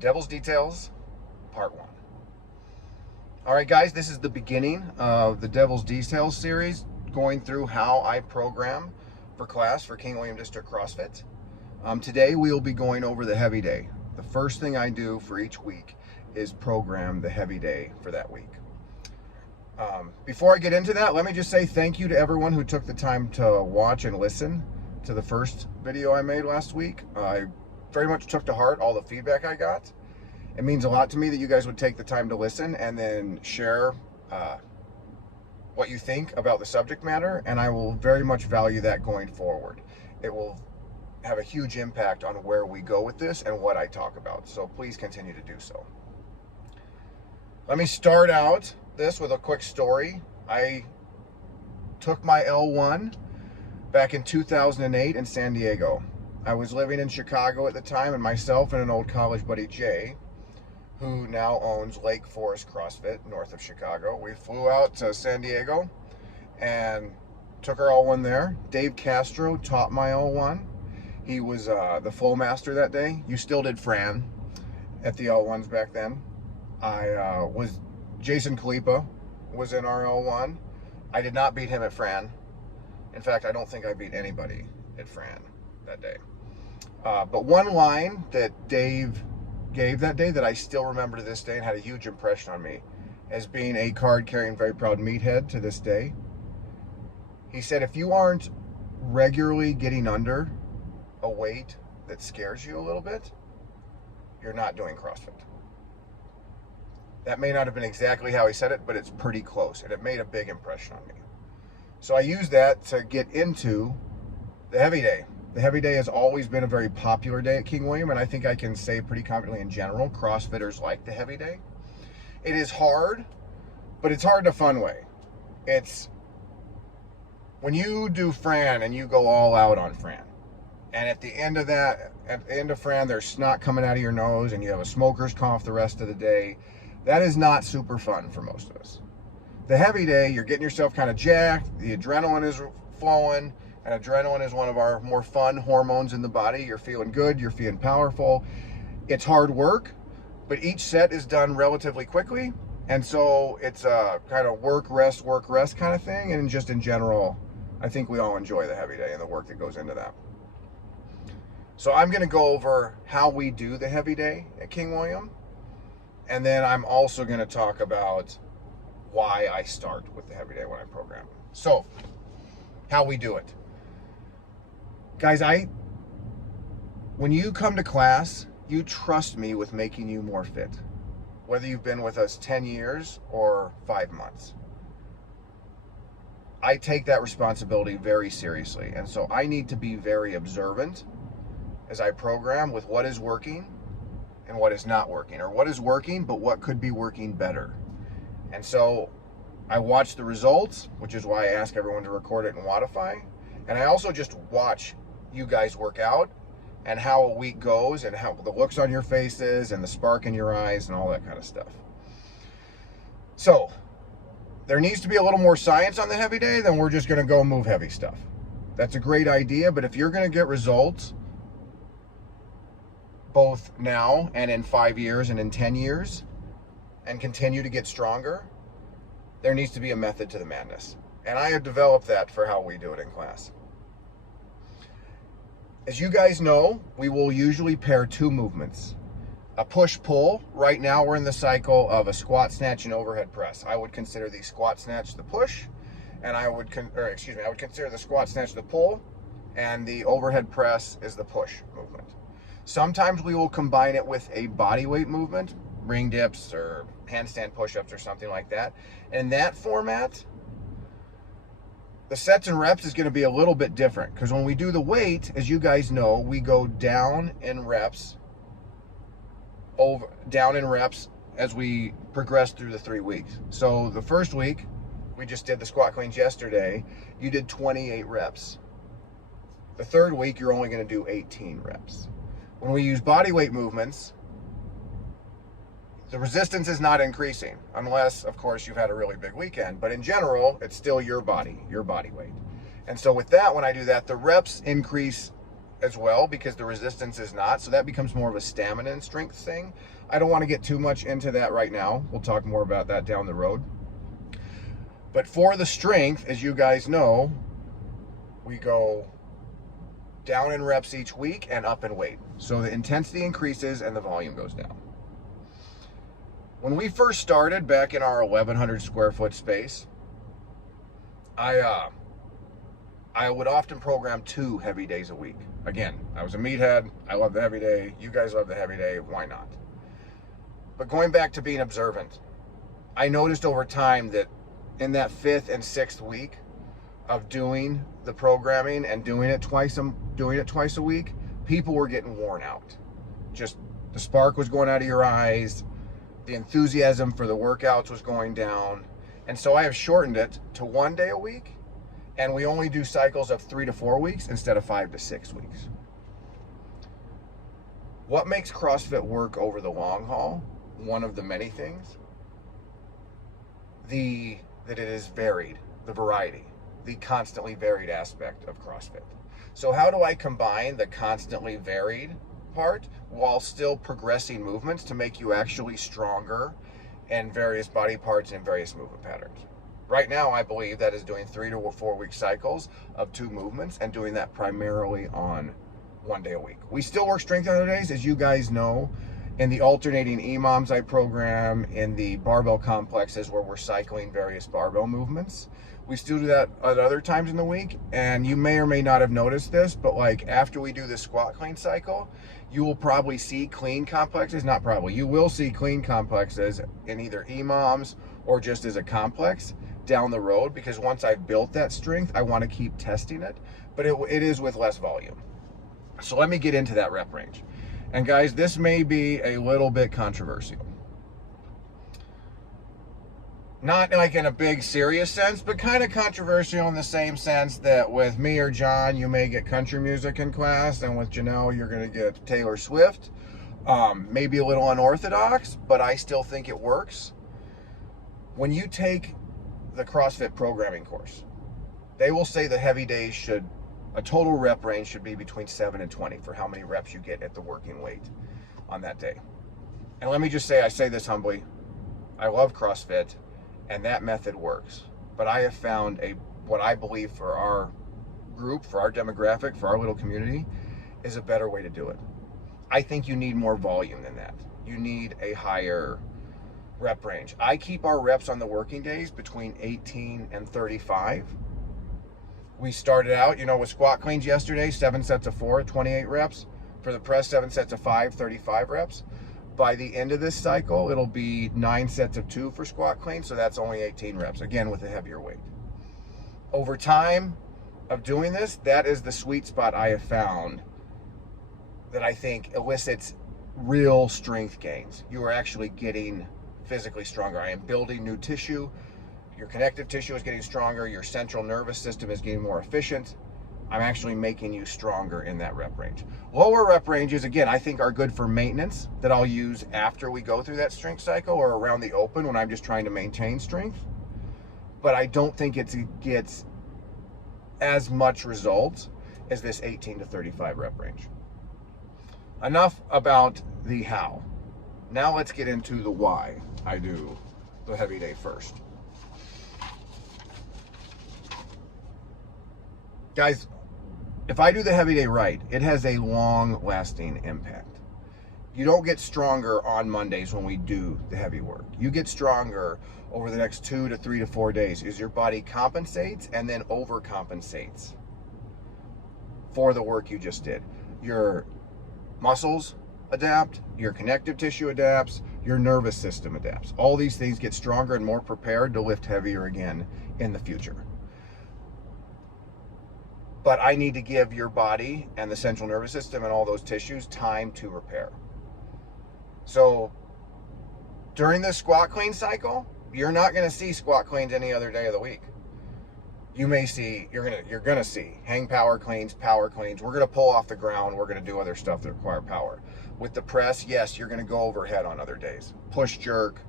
Devil's Details, Part 1. All right, guys, this is the beginning of the Devil's Details series, going through how I program for class for King William District CrossFit. Today, we will be going over the heavy day. The first thing I do for each week is program the heavy day for that week. Before I get into that, let me just say thank you to everyone who took the time to watch and listen to the first video I made last week. I very much took to heart all the feedback I got. It means a lot to me that you guys would take the time to listen and then share what you think about the subject matter, and I will very much value that going forward. It will have a huge impact on where we go with this and what I talk about, so please continue to do so. Let me start out this with a quick story. I took my L1 back in 2008 in San Diego. I was living in Chicago at the time, and myself and an old college buddy, Jay, who now owns Lake Forest CrossFit north of Chicago. We flew out to San Diego and took our L1 there. Dave Castro taught my L1. He was the flow master that day. You still did Fran at the L1s back then. Jason Kalipa was in our L1. I did not beat him at Fran. In fact, I don't think I beat anybody at Fran that day. But one line that Dave gave that day that I still remember to this day and had a huge impression on me, as being a card-carrying, very proud meathead to this day. He said, if you aren't regularly getting under a weight that scares you a little bit, you're not doing CrossFit. That may not have been exactly how he said it, but it's pretty close, and it made a big impression on me. So I used that to get into the heavy day. The heavy day has always been a very popular day at King William, and I think I can say pretty confidently in general, CrossFitters like the heavy day. It is hard, but it's hard in a fun way. It's when you do Fran and you go all out on Fran, and at the end of Fran, there's snot coming out of your nose and you have a smoker's cough the rest of the day. That is not super fun for most of us. The heavy day, you're getting yourself kind of jacked, the adrenaline is flowing, and adrenaline is one of our more fun hormones in the body. You're feeling good, you're feeling powerful. It's hard work, but each set is done relatively quickly, and so it's a kind of work, rest kind of thing, and just in general, I think we all enjoy the heavy day and the work that goes into that. So I'm going to go over how we do the heavy day at King William, and then I'm also going to talk about why I start with the heavy day when I program. So, how we do it. Guys, when you come to class, you trust me with making you more fit, whether you've been with us 10 years or 5 months. I take that responsibility very seriously, and so I need to be very observant as I program with what is working and what is not working, or what is working but what could be working better. And so I watch the results, which is why I ask everyone to record it in Wattify, and I also just watch you guys work out and how a week goes and how the looks on your faces and the spark in your eyes and all that kind of stuff. So there needs to be a little more science on the heavy day than we're just going to go move heavy stuff. That's a great idea, but if you're going to get results both now and in 5 years and in 10 years and continue to get stronger, there needs to be a method to the madness. And I have developed that for how we do it in class. As you guys know, we will usually pair two movements. A push-pull. Right now we're in the cycle of a squat, snatch, and overhead press. I would consider the squat, snatch the push, and I would consider the squat, snatch the pull, and the overhead press is the push movement. Sometimes we will combine it with a body weight movement, ring dips or handstand push-ups or something like that. In that format, the sets and reps is going to be a little bit different, because when we do the weight, as you guys know, we go down in reps as we progress through the 3 weeks. So the first week, we just did the squat cleans yesterday. You did 28 reps. The third week, you're only going to do 18 reps. When we use body weight movements, the resistance is not increasing, unless, of course, you've had a really big weekend. But in general, it's still your body weight. And so with that, when I do that, the reps increase as well because the resistance is not. So that becomes more of a stamina and strength thing. I don't want to get too much into that right now. We'll talk more about that down the road. But for the strength, as you guys know, we go down in reps each week and up in weight. So the intensity increases and the volume goes down. When we first started back in our 1,100 square foot space, I would often program 2 heavy days a week. Again, I was a meathead. I love the heavy day. You guys love the heavy day. Why not? But going back to being observant, I noticed over time that in that 5th and 6th week of doing the programming and doing it twice a week, people were getting worn out. Just the spark was going out of your eyes. The enthusiasm for the workouts was going down. And so I have shortened it to 1 day a week, and we only do cycles of 3 to 4 weeks instead of 5 to 6 weeks. What makes CrossFit work over the long haul? One of the many things, that it is varied, the variety, the constantly varied aspect of CrossFit. So how do I combine the constantly varied part while still progressing movements to make you actually stronger in various body parts and various movement patterns? Right now, I believe that is doing 3 to 4 week cycles of 2 movements and doing that primarily on 1 day a week. We still work strength on other days, as you guys know, in the alternating EMOMs I program, in the barbell complexes where we're cycling various barbell movements. We still do that at other times in the week, and you may or may not have noticed this, but like after we do this squat clean cycle, you will probably see clean complexes, not probably, you will see clean complexes in either EMOMs or just as a complex down the road, because once I've built that strength, I want to keep testing it, but it is with less volume. So let me get into that rep range. And guys, this may be a little bit controversial. Not like in a big serious sense, but kind of controversial in the same sense that with me or John, you may get country music in class, and with Janelle, you're going to get Taylor Swift. Maybe a little unorthodox, but I still think it works. When you take the CrossFit programming course, they will say the heavy days a total rep range should be between 7 and 20 for how many reps you get at the working weight on that day. And let me just say, I say this humbly, I love CrossFit and that method works. But I have found what I believe for our group, for our demographic, for our little community, is a better way to do it. I think you need more volume than that. You need a higher rep range. I keep our reps on the working days between 18 and 35. We started out, with squat cleans yesterday, 7 sets of 4, 28 reps. For the press, 7 sets of 5, 35 reps. By the end of this cycle, it'll be 9 sets of 2 for squat cleans, so that's only 18 reps, again with a heavier weight. Over time of doing this, that is the sweet spot I have found that I think elicits real strength gains. You are actually getting physically stronger. I am building new tissue. Your connective tissue is getting stronger. Your central nervous system is getting more efficient. I'm actually making you stronger in that rep range. Lower rep ranges, again, I think are good for maintenance that I'll use after we go through that strength cycle or around the open when I'm just trying to maintain strength. But I don't think it gets as much results as this 18 to 35 rep range. Enough about the how. Now let's get into the why I do the heavy day first. Guys, if I do the heavy day right, it has a long-lasting impact. You don't get stronger on Mondays when we do the heavy work. You get stronger over the next 2 to 3 to 4 days as your body compensates and then overcompensates for the work you just did. Your muscles adapt, your connective tissue adapts, your nervous system adapts. All these things get stronger and more prepared to lift heavier again in the future. But I need to give your body and the central nervous system and all those tissues time to repair. So during this squat clean cycle, you're not going to see squat cleans any other day of the week. You may see, you're gonna see hang power cleans, power cleans. We're going to pull off the ground. We're going to do other stuff that require power. With the press, yes, you're going to go overhead on other days. Push jerk,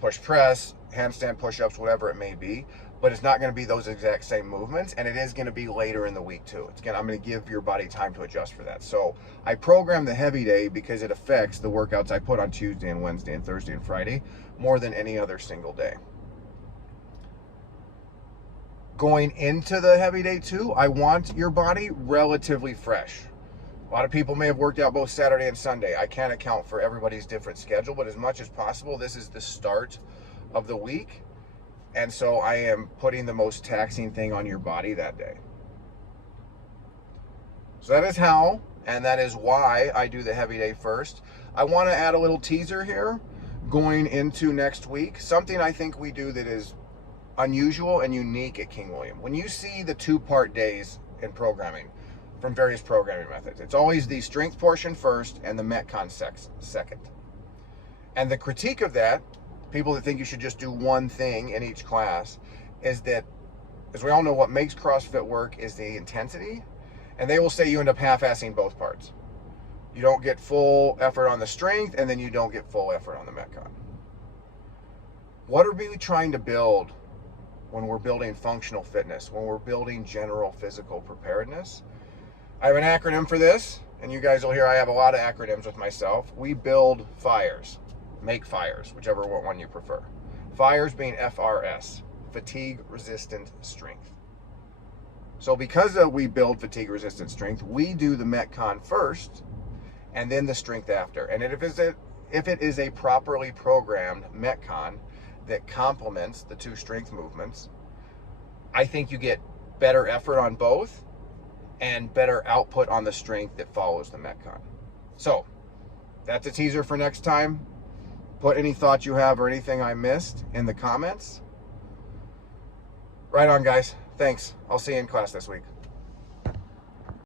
push press, handstand push-ups, whatever it may be. but it's not going to be those exact same movements, and it is going to be later in the week too. I'm going to give your body time to adjust for that. So I program the heavy day because it affects the workouts I put on Tuesday and Wednesday and Thursday and Friday more than any other single day. Going into the heavy day too, I want your body relatively fresh. A lot of people may have worked out both Saturday and Sunday. I can't account for everybody's different schedule, but as much as possible, this is the start of the week. And so I am putting the most taxing thing on your body that day. So that is how, and that is why I do the heavy day first. I want to add a little teaser here going into next week. Something I think we do that is unusual and unique at King William. When you see the 2-part days in programming from various programming methods, it's always the strength portion first and the Metcon second. And the critique of that, people that think you should just do one thing in each class, is that, as we all know, what makes CrossFit work is the intensity, and they will say you end up half-assing both parts. You don't get full effort on the strength, and then you don't get full effort on the Metcon. What are we trying to build when we're building functional fitness, when we're building general physical preparedness? I have an acronym for this, and you guys will hear I have a lot of acronyms with myself. We build FIRES. Make FIRES, whichever one you prefer. FIRES being FRS, fatigue resistant strength. So because we build fatigue resistant strength, we do the Metcon first and then the strength after. And if it is a properly programmed Metcon that complements the 2 strength movements, I think you get better effort on both and better output on the strength that follows the Metcon. So that's a teaser for next time. Put any thoughts you have or anything I missed in the comments. Right on, guys. Thanks. I'll see you in class this week.